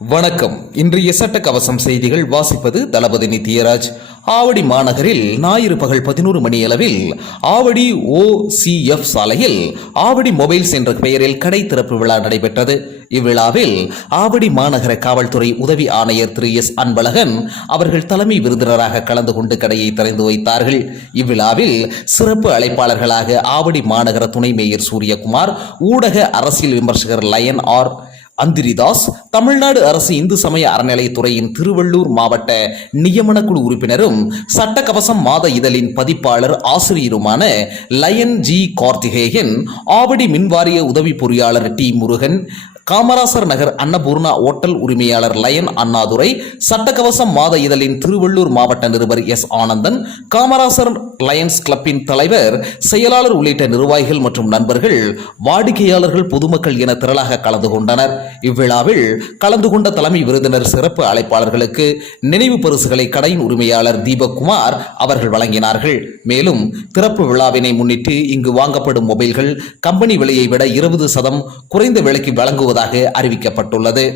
வணக்கம். இன்றைய சட்ட கவசம் செய்திகள் வாசிப்பது தளபதி நித்யராஜ். ஆவடி மாநகரில் ஞாயிறு பகல் பதினோரு மணியளவில் ஆவடி ஓ சி எஃப் சாலையில் ஆவடி மொபைல்ஸ் என்ற பெயரில் கடை திறப்பு விழா நடைபெற்றது. இவ்விழாவில் ஆவடி மாநகர காவல்துறை உதவி ஆணையர் திரு எஸ் அன்பழகன் அவர்கள் தலைமை விருந்தினராக கலந்து கொண்டு கடையை திறந்து வைத்தார்கள். இவ்விழாவில் சிறப்பு அழைப்பாளர்களாக ஆவடி மாநகர துணை மேயர் சூரியகுமார் ஊடக அரசியல் விமர்சகர் லயன் ஆர் அந்திரிதாஸ் தமிழ்நாடு அரசு இந்து சமய அறநிலையத்துறையின் திருவள்ளூர் மாவட்ட நியமனக்குழு உறுப்பினரும் சட்டக்கவசம் மாத இதழின் பதிப்பாளர் ஆசிரியருமான லயன் ஜி கார்த்திகேயன் ஆவடி மின்வாரிய உதவி பொறியாளர் டி முருகன் காமராசர் நகர் அன்னபூர்ணா ஓட்டல் உரிமையாளர் லயன் அண்ணாதுரை சட்டக்கவசம் மாத இதழின் திருவள்ளூர் மாவட்ட நிருபர் எஸ் ஆனந்தன் காமராசர் லயன்ஸ் கிளப்பின் தலைவர் செயலாளர் உள்ளிட்ட நிர்வாகிகள் மற்றும் நண்பர்கள் வாடிக்கையாளர்கள் பொதுமக்கள் என திரளாக கலந்து கொண்டனர். இவ்விழாவில் கலந்து கொண்ட தலைமை விருந்தினர் சிறப்பு அழைப்பாளர்களுக்கு நினைவு பரிசுகளை கடையின் உரிமையாளர் தீபக்குமார் அவர்கள் வழங்கினார்கள். மேலும் திறப்பு விழாவினை முன்னிட்டு இங்கு வாங்கப்படும் மொபைல்கள் கம்பெனி விலையை விட இருபது சதம் குறைந்த விலைக்கு வழங்குவதாக அறிவிக்கப்பட்டுள்ளது.